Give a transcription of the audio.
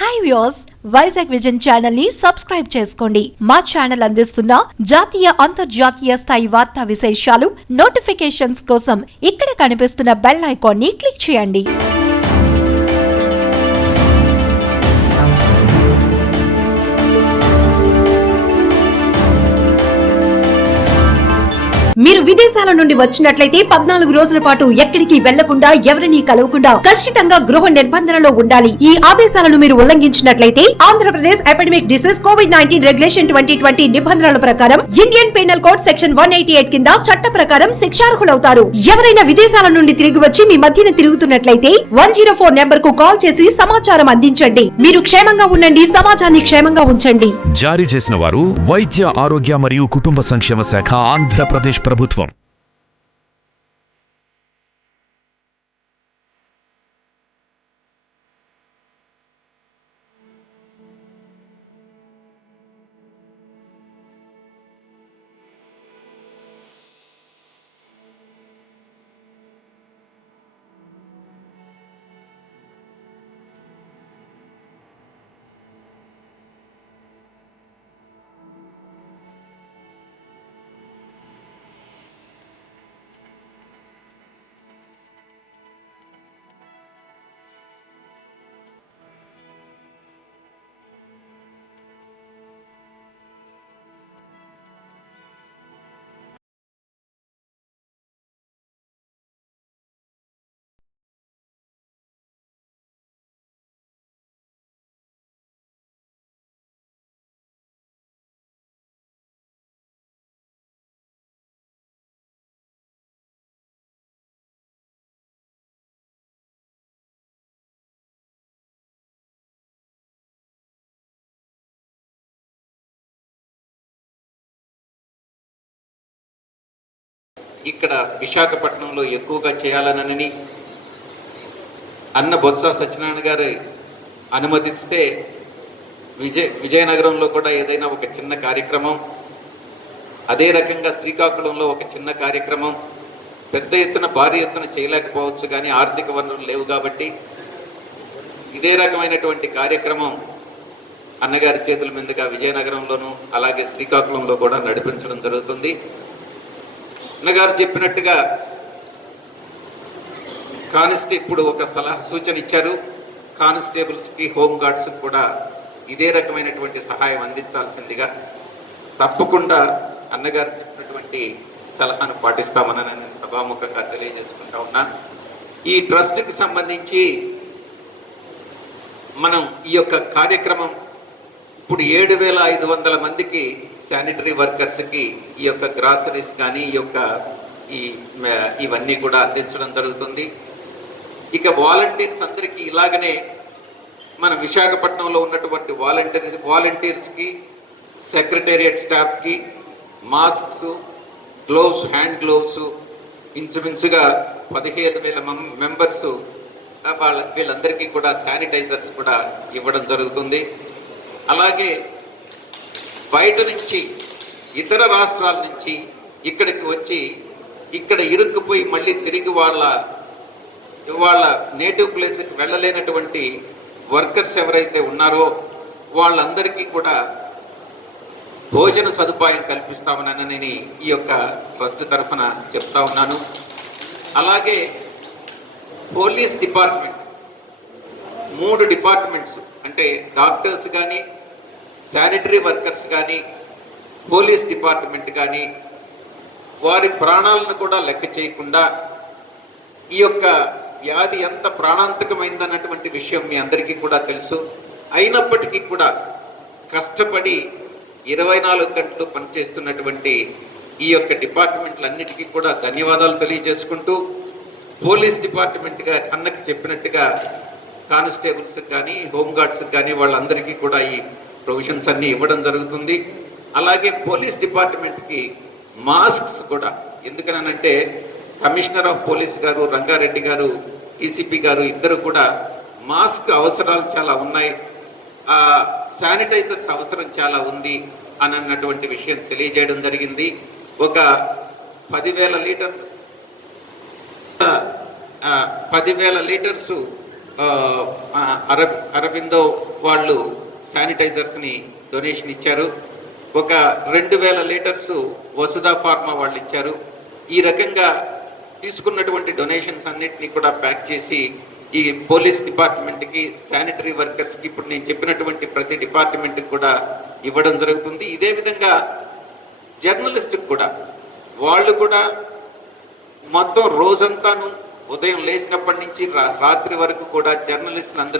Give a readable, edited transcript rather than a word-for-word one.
Hi viewers, Vizag vision channel ని subscribe చేసుకోండి. మా ఛానల్ అందిస్తున్న జాతీయ అంతర్జాతీయ స్థాయి వార్తా విశేషాలు నోటిఫికేషన్స్ కోసం ఇక్కడ కనిపిస్తున్న బెల్ ఐకాన్ ని క్లిక్ చేయండి. మీరు విదేశాల నుండి వచ్చినట్లయితే 14 రోజుల పాటు ఎక్కడికి వెళ్లకుండా ఎవరిని కలవకుండా ఖచ్చితంగా గృహ నిర్బంధనలో ఉండాలి. ఈ ఆదేశాలను మీరు ఉల్లంఘించినట్లయితే ఆంధ్రప్రదేశ్ ఎపిడమిక్ డిసీజ్ కోవిడ్-19 రెగ్యులేషన్ 2020 నిబంధనల ప్రకారం ఇండియన్ పీనల్ కోడ్ సెక్షన్ 188 కింద చట్ట ప్రకారం శిక్షార్హులవుతారు. ఎవరైనా విదేశాల నుండి తిరిగి వచ్చి మీ మధ్యన తిరుగుతున్నట్లయితే 104 నెంబర్ కు కాల్ చేసి సమాచారం అందించండి. మీరు క్షేమంగా ఉండండి, సమాజాన్ని క్షేమంగా ఉంచండి. జారీ చేసిన వారు వైద్య ఆరోగ్య మరియు కుటుంబ సంక్షేమ శాఖ, ఆంధ్రప్రదేశ్ ప్రభుత్వం. ఇక్కడ విశాఖపట్నంలో ఎక్కువగా చేయాలనని అన్న బొత్స సత్యనారాయణ గారు అనుమతిస్తే విజయనగరంలో కూడా ఏదైనా ఒక చిన్న కార్యక్రమం, అదే రకంగా శ్రీకాకుళంలో ఒక చిన్న కార్యక్రమం, పెద్ద ఎత్తున భారీ ఎత్తున చేయలేకపోవచ్చు, కానీ ఆర్థిక వనరులు లేవు కాబట్టి ఇదే రకమైనటువంటి కార్యక్రమం అన్నగారి చేతుల మీదుగా విజయనగరంలోనూ అలాగే శ్రీకాకుళంలో కూడా నడిపించడం జరుగుతుంది. అన్నగారు చెప్పినట్టుగా ఇప్పుడు ఒక సూచన ఇచ్చారు. కానిస్టేబుల్స్కి, హోంగార్డ్స్కి కూడా ఇదే రకమైనటువంటి సహాయం అందించాల్సిందిగా తప్పకుండా అన్నగారు చెప్పినటువంటి సలహాను పాటిస్తామని నేను సభాముఖంగా తెలియజేసుకుంటా ఉన్నా. ఈ ట్రస్ట్కి సంబంధించి మనం ఈ యొక్క కార్యక్రమం ఇప్పుడు 7,500 మందికి శానిటరీ వర్కర్స్కి ఈ యొక్క గ్రాసరీస్ కానీ ఇవన్నీ కూడా అందించడం జరుగుతుంది. ఇక వాలంటీర్స్ అందరికీ ఇలాగనే మన విశాఖపట్నంలో ఉన్నటువంటి వాలంటీర్స్కి, సెక్రటేరియట్ స్టాఫ్కి మాస్క్స్, గ్లోవ్స్, హ్యాండ్ గ్లోవ్స్ ఇంచుమించుగా 15,000 మెంబర్స్ వీళ్ళందరికీ కూడా శానిటైజర్స్ కూడా ఇవ్వడం జరుగుతుంది. అలాగే బయట నుంచి ఇతర రాష్ట్రాల నుంచి ఇక్కడికి వచ్చి ఇక్కడ ఇరుక్కుపోయి మళ్ళీ తిరిగి వాళ్ళ నేటివ్ ప్లేస్కి వెళ్ళలేనటువంటి వర్కర్స్ ఎవరైతే ఉన్నారో వాళ్ళందరికీ కూడా భోజన సదుపాయం కల్పిస్తామని నేను ఈ యొక్క ట్రస్ట్ తరఫున చెప్తా ఉన్నాను. అలాగే పోలీస్ డిపార్ట్మెంట్, 3 డిపార్ట్మెంట్స్ అంటే డాక్టర్స్ కానీ, శానిటరీ వర్కర్స్ కానీ, పోలీస్ డిపార్ట్మెంట్ కానీ వారి ప్రాణాలను కూడా లెక్క చేయకుండా ఈ యొక్క వ్యాధి ఎంత ప్రాణాంతకమైందన్నటువంటి విషయం మీ అందరికీ కూడా తెలుసు. అయినప్పటికీ కూడా కష్టపడి 24 గంటలు పనిచేస్తున్నటువంటి ఈ యొక్క డిపార్ట్మెంట్లన్నిటికీ కూడా ధన్యవాదాలు తెలియజేసుకుంటూ, పోలీస్ డిపార్ట్మెంట్గా అన్నకి చెప్పినట్టుగా కానిస్టేబుల్స్కి కానీ, హోంగార్డ్స్కి కానీ వాళ్ళందరికీ కూడా ఈ ప్రొవిజన్స్ అన్నీ ఇవ్వడం జరుగుతుంది. అలాగే పోలీస్ డిపార్ట్మెంట్కి మాస్క్స్ కూడా, ఎందుకనంటే కమిషనర్ ఆఫ్ పోలీస్ గారు, రంగారెడ్డి గారు, టీసీపీ గారు ఇద్దరు కూడా మాస్క్ అవసరాలు చాలా ఉన్నాయి, శానిటైజర్స్ అవసరం చాలా ఉంది అని అన్నటువంటి విషయం తెలియజేయడం జరిగింది. ఒక 10,000 లీటర్స్ అరబిందో వాళ్ళు శానిటైజర్స్ని డొనేషన్ ఇచ్చారు. ఒక 2000 లీటర్స్ వసుధా ఫార్మా వాళ్ళు ఇచ్చారు. ఈ రకంగా తీసుకున్నటువంటి డొనేషన్స్ అన్నిటినీ కూడా ప్యాక్ చేసి ఈ పోలీస్ డిపార్ట్మెంట్కి, శానిటరీ వర్కర్స్కి, ఇప్పుడు నేను చెప్పినటువంటి ప్రతి డిపార్ట్మెంట్కి కూడా ఇవ్వడం జరుగుతుంది. ఇదే విధంగా జర్నలిస్ట్కి కూడా వాళ్ళు కూడా మొత్తం రోజంతాను ఉదయం లేచినప్పటి నుంచి రాత్రి వరకు కూడా జర్నలిస్టులు అందరూ